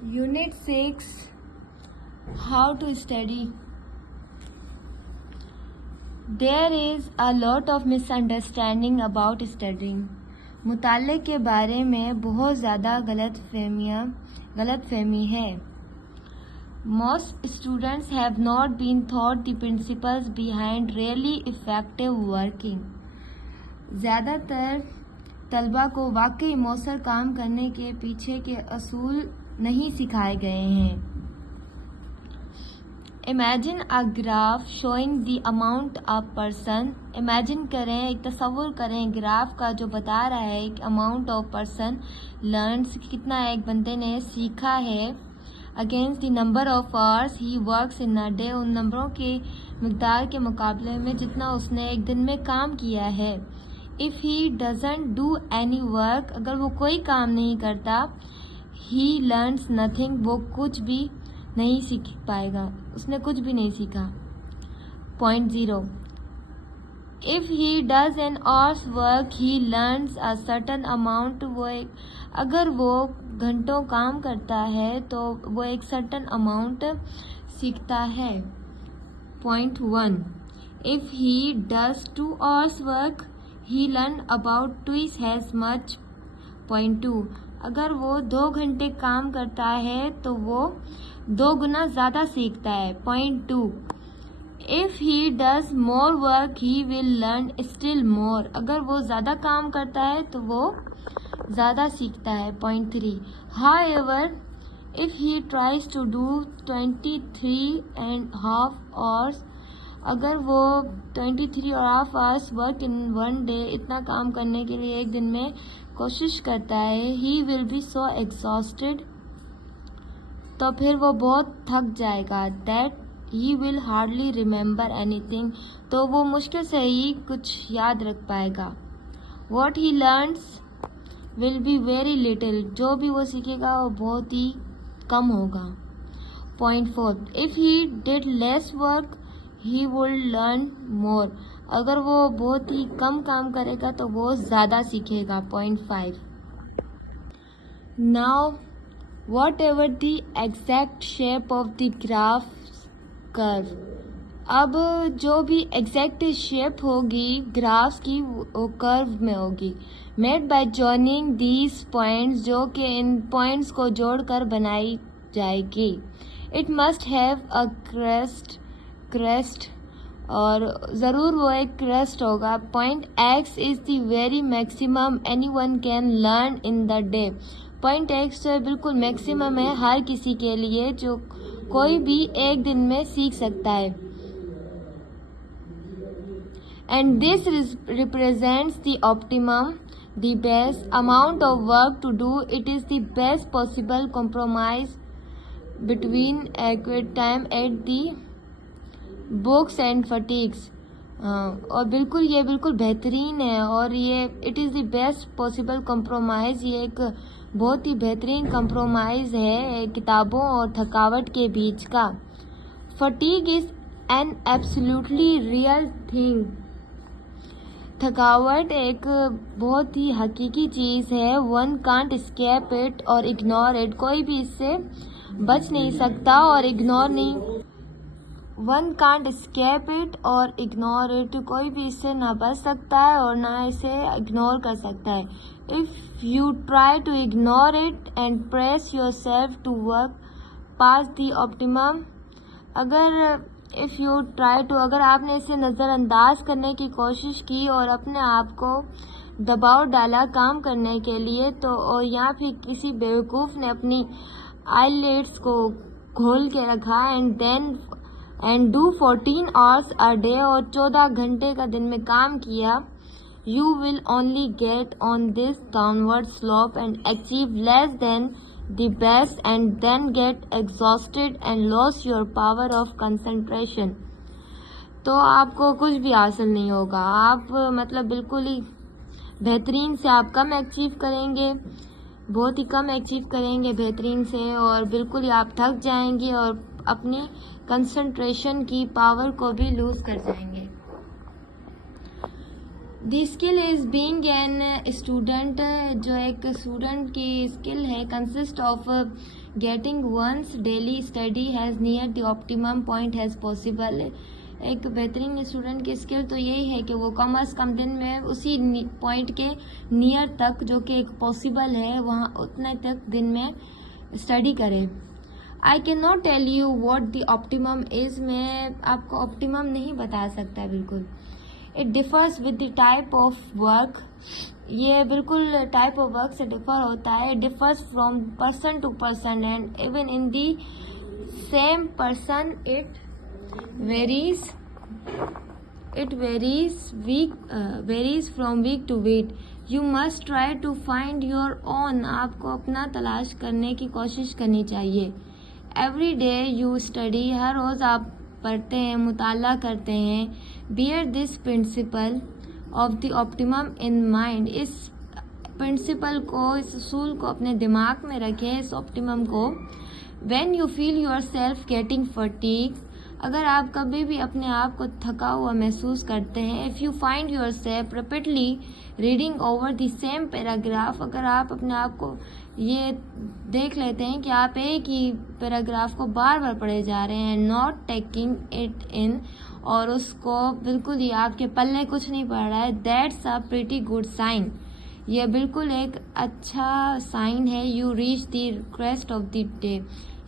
Unit 6 How to Study. There is a lot of misunderstanding about studying. मुताले के बारे में बहुत ज़्यादा गलतफहमी है. Most students have not been taught the principles behind really effective working. ज़्यादातर तलबा को वाकई मौसर काम करने के पीछे के असूल नहीं सिखाए गए हैं. Imagine a graph showing the amount of person. Imagine करें, एक तस्वुर करें ग्राफ का जो बता रहा है कि अमाउंट ऑफ पर्सन लर्न्स, कितना एक बंदे ने सीखा है, against the number of hours he works in a day, उन नंबरों के मिकदार के मुकाबले में जितना उसने एक दिन में काम किया है. If he doesn't do any work, अगर वो कोई काम नहीं करता, ही लर्न्स नथिंग, वो कुछ भी नहीं सीख पाएगा, उसने कुछ भी नहीं सीखा. Point 0. If he does N hours work he learns a certain amount, अगर वो घंटों काम करता है तो वो एक सर्टन अमाउंट सीखता है. Point 1. If he does 2 hours work he learn about twice as much. Point 2. अगर वो 2 घंटे काम करता है तो वो 2 गुना ज़्यादा सीखता है. Point 2. If he does more work he will learn still more, अगर वो ज़्यादा काम करता है तो वो ज़्यादा सीखता है. Point 3. However if he tries to do 23.5 hours, अगर वो 23.5 hours work in one day, इतना काम करने के लिए एक दिन में कोशिश करता है, he will be so exhausted, तो फिर वो बहुत थक जाएगा. That he will hardly remember anything, तो वो मुश्किल से ही कुछ याद रख पाएगा. What he learns will be very little, जो भी वो सीखेगा वो बहुत ही कम होगा. Point 4. If he did lace work he would learn more, अगर वो बहुत ही कम काम करेगा तो वो ज़्यादा सीखेगा. Point 5. Now whatever the exact shape of the graph curve, अब जो भी एग्जैक्ट शेप होगी ग्राफ्स की वो कर्व में होगी. Made by joining these points, जो कि इन पॉइंट्स को जोड़कर बनाई जाएगी. It must have a crest, और ज़रूर वो एक क्रेस्ट होगा. Point x is the very maximum anyone can learn in the day. Point x जो है बिल्कुल मैक्सिमम है हर किसी के लिए, जो कोई भी एक दिन में सीख सकता है. And this represents the optimum, the best amount of work to do. It is the best possible compromise between accurate time at the books and fatigues. और बिल्कुल ये बिल्कुल बेहतरीन है, और ये it is the best possible compromise, ये एक बहुत ही बेहतरीन कंप्रोमाइज़ है किताबों और थकावट के बीच का. Fatigue is an absolutely real thing, थकावट एक बहुत ही हकीकी चीज़ है. वन कांट एस्केप इट और इग्नोर इट, कोई भी इससे बच नहीं सकता और इग्नोर नहीं. वन कांट एस्केप इट और इग्नोर इट, कोई भी इससे ना बच सकता है और ना इसे इग्नोर कर सकता है. If you try to ignore it and press yourself to work past the optimum, अगर आपने इसे नज़रअंदाज करने की कोशिश की और अपने आप को दबाव डाला काम करने के लिए, तो और या फिर किसी बेवकूफ़ ने अपनी आईलिड्स को खोल के रखा and do 14 hours a day, और 14 घंटे का दिन में काम किया, you will only get on this downward slope and achieve less than the best and then get exhausted and lose your power of concentration. तो आपको कुछ भी हासिल नहीं होगा, आप मतलब बिल्कुल ही बेहतरीन से आप कम अचीव करेंगे, बहुत ही कम अचीव करेंगे बेहतरीन से, और बिल्कुल ही आप थक जाएंगे और अपनी कंसंट्रेशन की पावर को भी लूज़ कर जाएंगे. The skill is being an student, जो एक स्टूडेंट की स्किल है, consist of getting once daily study as near the optimum point as possible. एक बेहतरीन स्टूडेंट की स्किल तो यही है कि वो कम अज़ कम दिन में उसी पॉइंट के नियर तक, जो कि एक पॉसिबल है, वहाँ उतने तक दिन में स्टडी करे। I can not tell you what the optimum is, मैं आपको ऑप्टिमम नहीं बता सकता बिल्कुल। It differs with the type of work, ये बिल्कुल टाइप ऑफ वर्क से डिफर होता है। It differs from person to person and even in the same person it varies from week to week. You must try to find your own, आपको अपना तलाश करने की कोशिश करनी चाहिए। एवरी डे यू स्टडी, हर रोज़ आप पढ़ते हैं, मुताला करते हैं। Bear this principle of the optimum in mind, इस प्रिंसिपल को, इस असूल को अपने दिमाग में रखें, इस ऑप्टिमम को। When you feel your self getting fatigue, अगर आप कभी भी अपने आप को थका हुआ महसूस करते हैं। If you find your self repeatedly reading over the same paragraph, अगर आप अपने आप को ये देख लेते हैं कि आप एक ही पैराग्राफ को बार बार पढ़े जा रहे हैं, नॉट टेकिंग इट इन, और उसको बिल्कुल ही आपके पल्ले कुछ नहीं पड़ रहा है, that's a pretty good sign, यह बिल्कुल एक अच्छा साइन है। You reach the crest of the day,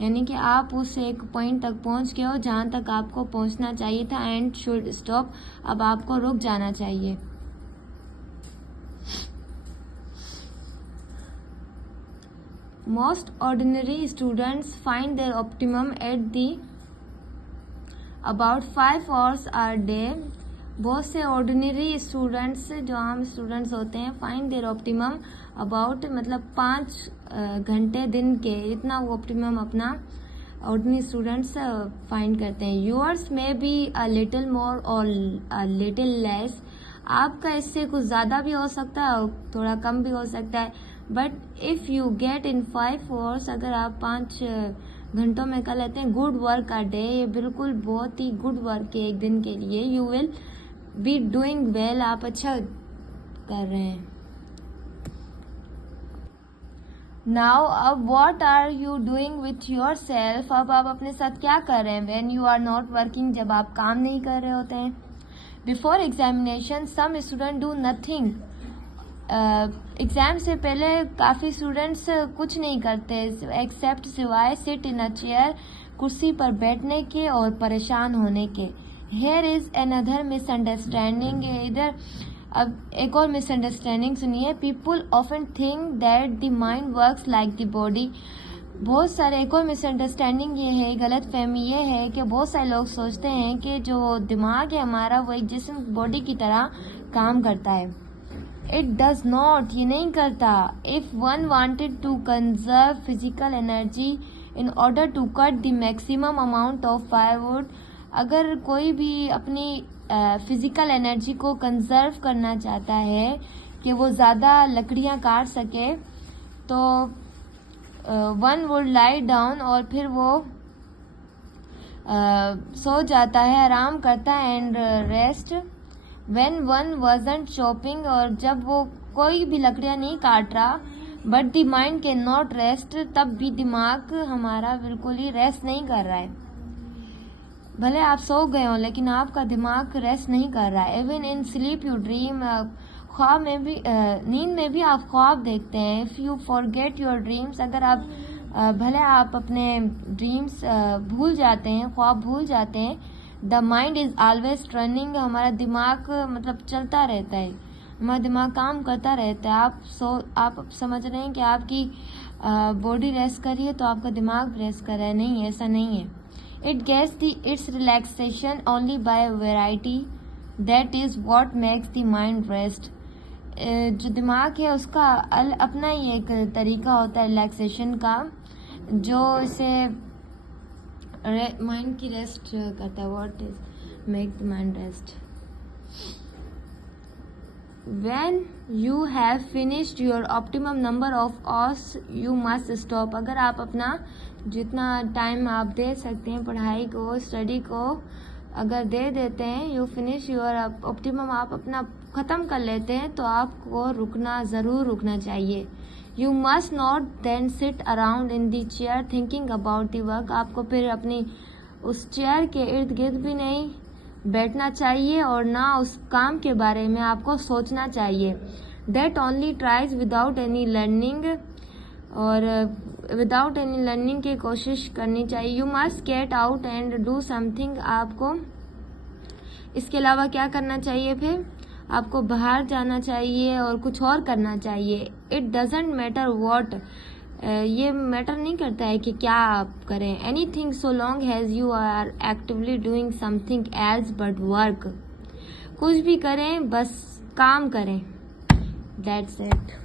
यानी कि आप उस एक पॉइंट तक पहुंच गए हो जहां तक आपको पहुंचना चाहिए था। एंड शुड स्टॉप, अब आपको रुक जाना चाहिए। Most ordinary students find their optimum at the about 5 hours a day। बहुत से ऑर्डिनरी स्टूडेंट्स, जो आम स्टूडेंट्स होते हैं, फाइंड देयर ऑप्टिमम अबाउट, मतलब 5 घंटे दिन के, इतना वो ऑप्टिमम अपना ऑर्डिनरी स्टूडेंट्स फाइंड करते हैं। यूअर्स में बी अ लिटिल मोर और अ लिटिल लेस, आपका इससे कुछ ज़्यादा भी हो सकता है और थोड़ा कम भी हो सकता है। But if you get in 5 hours, अगर आप 5 घंटों में कर लेते हैं, गुड वर्क अ डे, ये बिल्कुल बहुत ही गुड वर्क है एक दिन के लिए। You will be doing well, आप अच्छा कर रहे हैं। नाउ अब what are you doing with yourself, अब आप अपने साथ क्या कर रहे हैं। When you are not working, जब आप काम नहीं कर रहे होते हैं। Before examination some student do nothing, exam से पहले काफ़ी स्टूडेंट्स कुछ नहीं करते एक्सेप्ट सिवाय सिट इन अ चेयर, कुर्सी पर बैठने के और परेशान होने के। हेयर इज़ अनदर मिसअंडरस्टैंडिंग, इधर अब एक और मिसअंडरस्टैंडिंग सुनिए। People often think that the mind works like the body, बहुत सारे एक और मिसअंडरस्टैंडिंग ये है, गलत फहमी ये है कि बहुत सारे लोग सोचते हैं कि जो दिमाग है हमारा वो एक जिस्म बॉडी की तरह काम करता है। इट डज नॉट, ये नहीं करता। If one wanted to conserve physical energy in order to cut the maximum amount of firewood, अगर कोई भी अपनी फिजिकल एनर्जी को कंजर्व करना चाहता है कि वो ज़्यादा लकड़ियाँ काट सके, तो वन वुड लाई डाउन, और फिर वो सो जाता है, आराम करता है, and rest when one wasn't chopping, और जब वो कोई भी लकड़ियाँ नहीं काट रहा। But the mind can not rest, तब भी दिमाग हमारा बिल्कुल ही रेस्ट नहीं कर रहा है। भले आप सो गए हो लेकिन आपका दिमाग रेस्ट नहीं कर रहा है। Even in sleep you dream, ख्वाब में भी, नींद में भी आप ख्वाब देखते हैं। If you forget your dreams, अगर आप भले आप अपने ड्रीम्स भूल जाते हैं, ख्वाब भूल जाते हैं। The mind is always running, हमारा दिमाग मतलब चलता रहता है, हमारा दिमाग काम करता रहता है। आप समझ रहे हैं कि आपकी बॉडी रेस्ट कर रही है तो आपका दिमाग रेस्ट कर रहा है, नहीं, ऐसा नहीं है। It gets its relaxation only by variety, that is what makes the mind rest. जो दिमाग है उसका अपना ही एक तरीका होता है रिलैक्सेशन का, जो इसे माइंड की रेस्ट करता है। What is make the mind rest. When you have finished your optimum number of hours you must stop, अगर आप अपना जितना टाइम आप दे सकते हैं पढ़ाई को, स्टडी को, अगर दे देते हैं, यू फिनिश योर ऑप्टिमम, आप अपना ख़त्म कर लेते हैं तो आपको ज़रूर रुकना चाहिए। You must not then sit around in the chair thinking about the work. आपको फिर अपनी उस चेयर के इर्द गिर्द भी नहीं बैठना चाहिए और ना उस काम के बारे में आपको सोचना चाहिए। That only tries without any learning, और विदाउट एनी लर्निंग की कोशिश करनी चाहिए। You must get out and do something. आपको इसके अलावा क्या करना चाहिए? फिर आपको बाहर जाना चाहिए और कुछ और करना चाहिए। इट डजेंट मैटर वॉट, ये मैटर नहीं करता है कि क्या आप करें। Anything so long has you are actively doing something else but work. कुछ भी करें, बस काम करें। That's it.